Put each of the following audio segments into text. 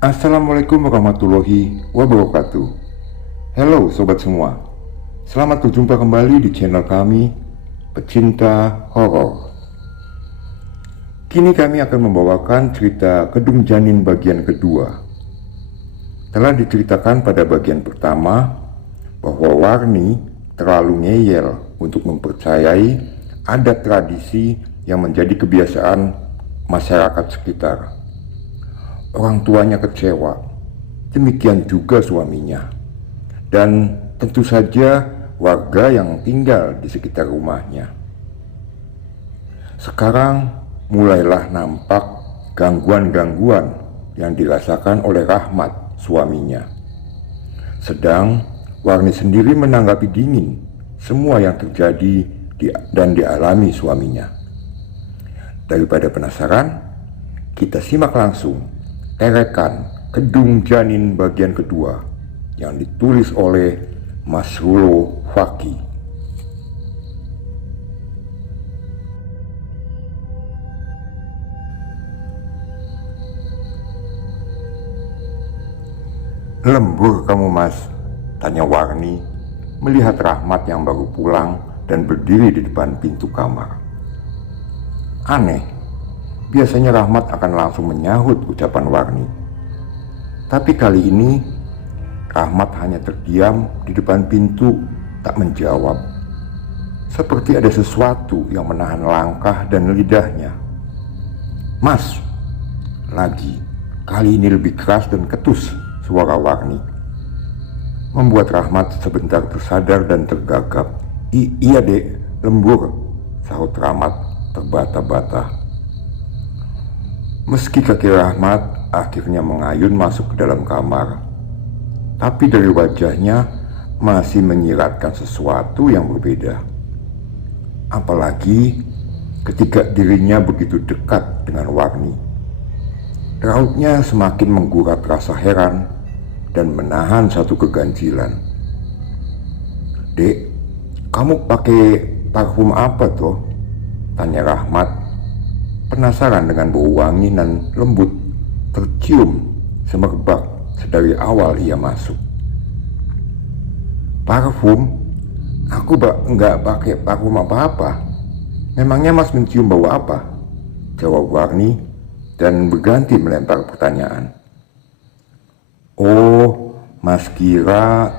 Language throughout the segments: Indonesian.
Assalamualaikum warahmatullahi wabarakatuh. Halo sobat semua, selamat berjumpa kembali di channel kami, Pecinta Horor. Kini kami akan membawakan cerita Kedung Janin bagian kedua. Telah diceritakan pada bagian pertama bahwa Warni terlalu ngeyel untuk mempercayai adat tradisi yang menjadi kebiasaan masyarakat sekitar. Orang tuanya kecewa, demikian juga suaminya, dan tentu saja warga yang tinggal di sekitar rumahnya. Sekarang mulailah nampak gangguan-gangguan yang dirasakan oleh Rahmat, suaminya. Sedang Warni sendiri menanggapi dingin semua yang terjadi dan dialami suaminya. Daripada penasaran, kita simak langsung erekan Kedung Janin bagian kedua yang ditulis oleh Mas Rulo Faki. "Lembur kamu, Mas?" tanya Warni melihat Rahmat yang baru pulang dan berdiri di depan pintu kamar. Aneh, biasanya Rahmat akan langsung menyahut ucapan Warni. Tapi kali ini Rahmat hanya terdiam di depan pintu, tak menjawab. Seperti ada sesuatu yang menahan langkah dan lidahnya. "Mas!" lagi, kali ini lebih keras dan ketus suara Warni, membuat Rahmat sebentar tersadar dan tergagap. Iya dek, lembur," sahut Rahmat terbata-bata. Meski kaki Rahmat akhirnya mengayun masuk ke dalam kamar, tapi dari wajahnya masih menyiratkan sesuatu yang berbeda. Apalagi ketika dirinya begitu dekat dengan Warni. Rautnya semakin menggurat rasa heran dan menahan satu keganjilan. "Dek, kamu pakai parfum apa toh?" tanya Rahmat, penasaran dengan bau wangi dan lembut tercium semerbak sedari awal ia masuk. "Parfum? Aku nggak pakai parfum apa-apa. Memangnya Mas mencium bau apa?" jawab Warni dan berganti melempar pertanyaan. "Oh, Mas kira..."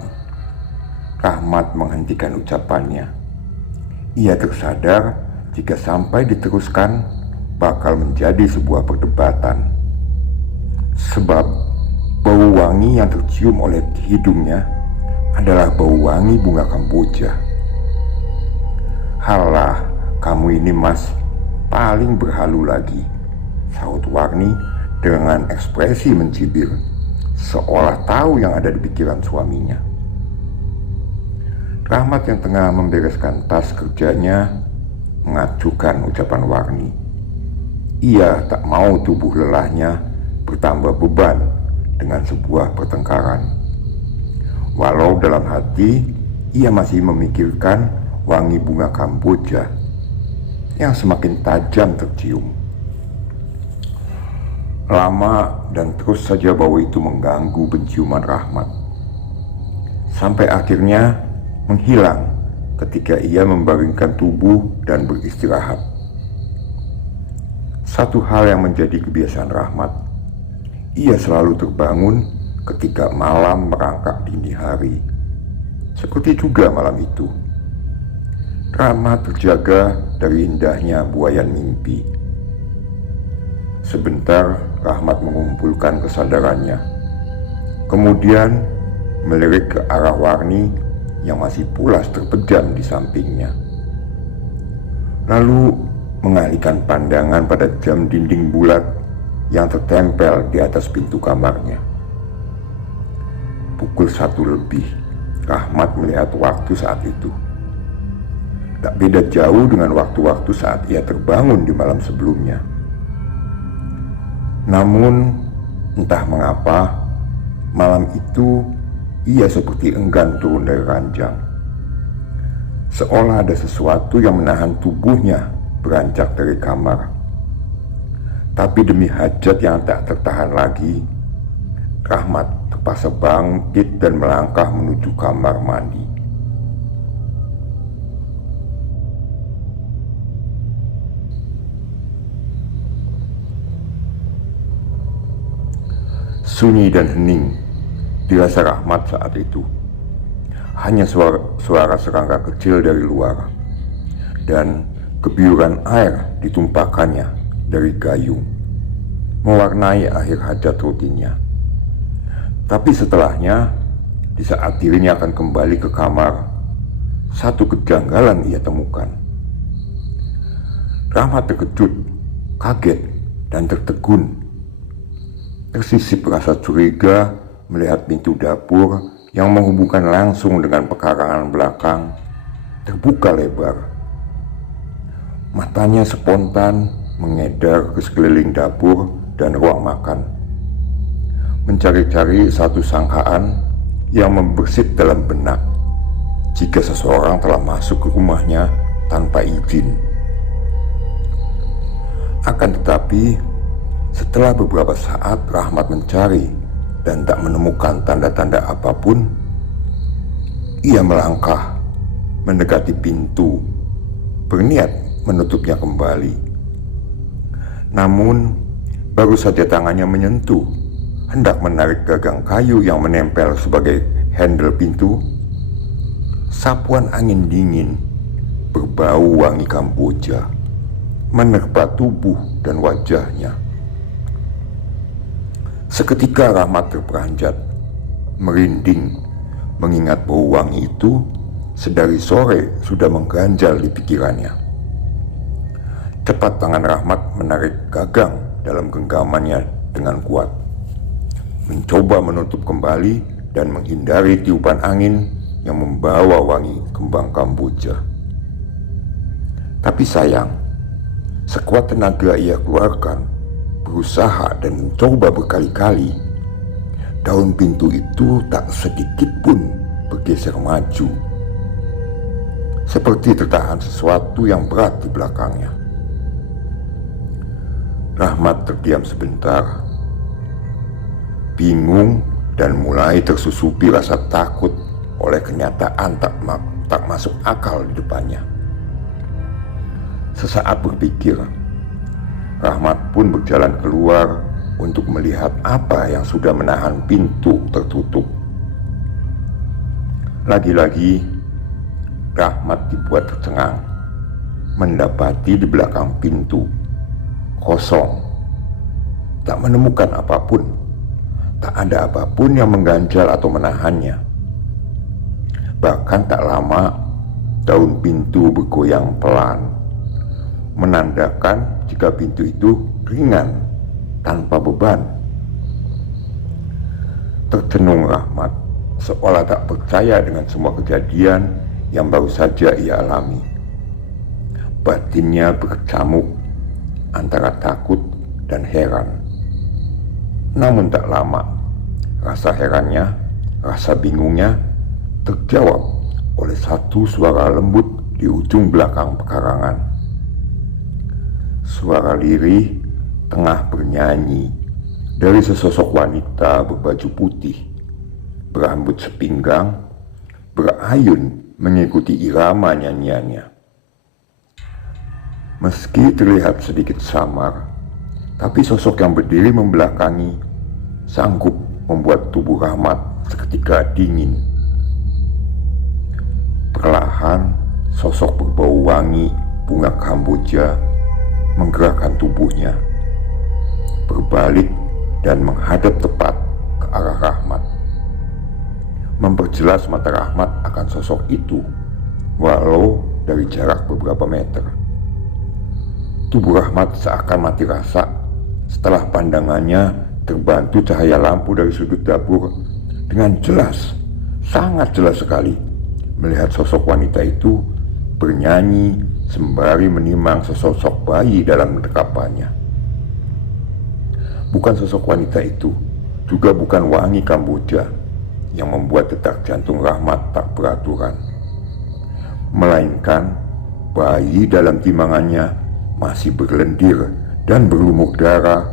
Rahmat menghentikan ucapannya. Ia tersadar jika sampai diteruskan bakal menjadi sebuah perdebatan. Sebab bau wangi yang tercium oleh hidungnya adalah bau wangi bunga kamboja. "Halah, kamu ini Mas paling berhalu lagi," sahut Warni dengan ekspresi mencibir, seolah tahu yang ada di pikiran suaminya. Rahmat yang tengah membereskan tas kerjanya mengacuhkan ucapan Warni. Ia tak mau tubuh lelahnya bertambah beban dengan sebuah pertengkaran. Walau dalam hati ia masih memikirkan wangi bunga kamboja yang semakin tajam tercium. Lama dan terus saja bau itu mengganggu penciuman Rahmat, sampai akhirnya menghilang ketika ia membaringkan tubuh dan beristirahat. Satu hal yang menjadi kebiasaan Rahmat, ia selalu terbangun ketika malam merangkak dini hari. Seperti juga malam itu, Rahmat terjaga dari indahnya buayan mimpi. Sebentar Rahmat mengumpulkan kesadarannya, kemudian melirik ke arah Warni yang masih pulas terpejam di sampingnya. Lalu mengalihkan pandangan pada jam dinding bulat yang tertempel di atas pintu kamarnya. Pukul 1 lebih, Rahmat melihat waktu saat itu. Tak beda jauh dengan waktu-waktu saat ia terbangun di malam sebelumnya. Namun, entah mengapa, malam itu ia seperti enggan turun dari ranjang. Seolah ada sesuatu yang menahan tubuhnya beranjak dari kamar. Tapi demi hajat yang tak tertahan lagi, Rahmat terpaksa bangkit dan melangkah menuju kamar mandi. Sunyi dan hening dirasa Rahmat saat itu. Hanya suara serangga kecil dari luar dan kebiuran air ditumpahkannya dari gayung mewarnai akhir hajat rutinnya. Tapi setelahnya, di saat dirinya akan kembali ke kamar, satu kejanggalan ia temukan. Rahmat terkejut, kaget, dan tertegun. Tersisip rasa curiga melihat pintu dapur yang menghubungkan langsung dengan pekarangan belakang terbuka lebar. Matanya spontan mengedar ke sekeliling dapur dan ruang makan, mencari-cari satu sangkaan yang membersit dalam benak jika seseorang telah masuk ke rumahnya tanpa izin. Akan tetapi, setelah beberapa saat Rahmat mencari dan tak menemukan tanda-tanda apapun, ia melangkah mendekati pintu, berniat menutupnya kembali. Namun, baru saja tangannya menyentuh, hendak menarik gagang kayu yang menempel sebagai handle pintu, sapuan angin dingin berbau wangi Kamboja menerpa tubuh dan wajahnya. Seketika Rahmat terperanjat, merinding, mengingat bau wangi itu sedari sore sudah mengganjal di pikirannya. Cepat tangan Rahmat menarik gagang dalam genggamannya dengan kuat, mencoba menutup kembali dan menghindari tiupan angin yang membawa wangi kembang Kamboja. Tapi sayang, sekuat tenaga ia keluarkan, berusaha dan mencoba berkali-kali, daun pintu itu tak sedikit pun bergeser maju, seperti tertahan sesuatu yang berat di belakangnya. Rahmat terdiam sebentar, bingung dan mulai tersusupi rasa takut oleh kenyataan tak masuk akal di depannya. Sesaat berpikir, Rahmat pun berjalan keluar untuk melihat apa yang sudah menahan pintu tertutup. Lagi-lagi, Rahmat dibuat tercengang mendapati di belakang pintu kosong, tak menemukan apapun, tak ada apapun yang mengganjal atau menahannya. Bahkan tak lama, daun pintu bergoyang pelan, menandakan jika pintu itu ringan, tanpa beban. Tercenung Rahmat, seolah tak percaya dengan semua kejadian yang baru saja ia alami. Batinnya berkecamuk antara takut dan heran. Namun tak lama, rasa herannya, rasa bingungnya terjawab oleh satu suara lembut di ujung belakang pekarangan. Suara lirih tengah bernyanyi dari sesosok wanita berbaju putih, berambut sepinggang, berayun mengikuti irama nyanyiannya. Meski terlihat sedikit samar, tapi sosok yang berdiri membelakangi sanggup membuat tubuh Rahmat seketika dingin. Perlahan, sosok berbau wangi bunga Kamboja menggerakkan tubuhnya, berbalik dan menghadap tepat ke arah Rahmat, memperjelas mata Rahmat akan sosok itu walau dari jarak beberapa meter. Tubuh Rahmat seakan mati rasa setelah pandangannya terbantu cahaya lampu dari sudut dapur dengan jelas, sangat jelas sekali melihat sosok wanita itu bernyanyi sembari menimang sesosok bayi dalam dekapannya. Bukan sosok wanita itu, juga bukan wangi Kamboja yang membuat detak jantung Rahmat tak beraturan, melainkan bayi dalam timangannya masih berlendir dan berlumur darah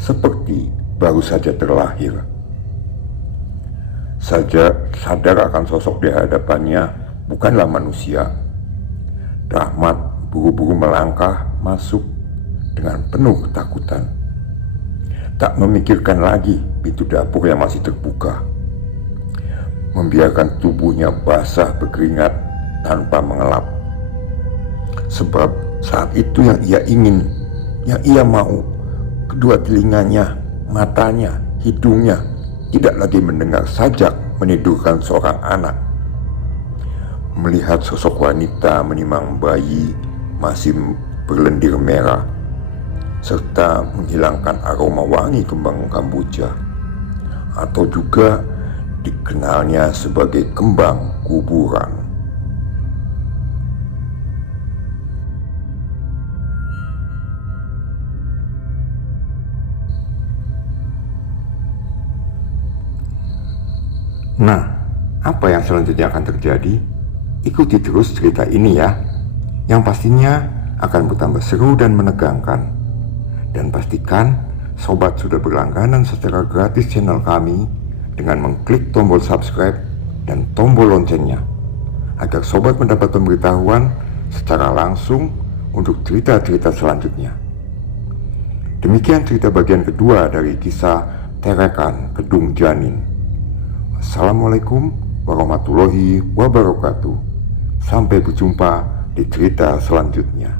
seperti baru saja terlahir. saja sadar akan sosok di hadapannya bukanlah manusia. Rahmat buru-buru melangkah masuk dengan penuh ketakutan. Tak memikirkan lagi pintu dapur yang masih terbuka. Membiarkan tubuhnya basah berkeringat tanpa mengelap. Sebab saat itu yang ia ingin, yang ia mau, kedua telinganya, matanya, hidungnya tidak lagi mendengar sajak menidurkan seorang anak. Melihat sosok wanita menimang bayi masih berlendir merah, serta menghilangkan aroma wangi kembang kamboja, atau juga dikenalnya sebagai kembang kuburan. Nah, apa yang selanjutnya akan terjadi? Ikuti terus cerita ini ya, yang pastinya akan bertambah seru dan menegangkan. Dan pastikan sobat sudah berlangganan secara gratis channel kami dengan mengklik tombol subscribe dan tombol loncengnya, agar sobat mendapat pemberitahuan secara langsung untuk cerita-cerita selanjutnya. Demikian cerita bagian kedua dari kisah Terekan Kedung Janin. Assalamualaikum warahmatullahi wabarakatuh. Sampai berjumpa di cerita selanjutnya.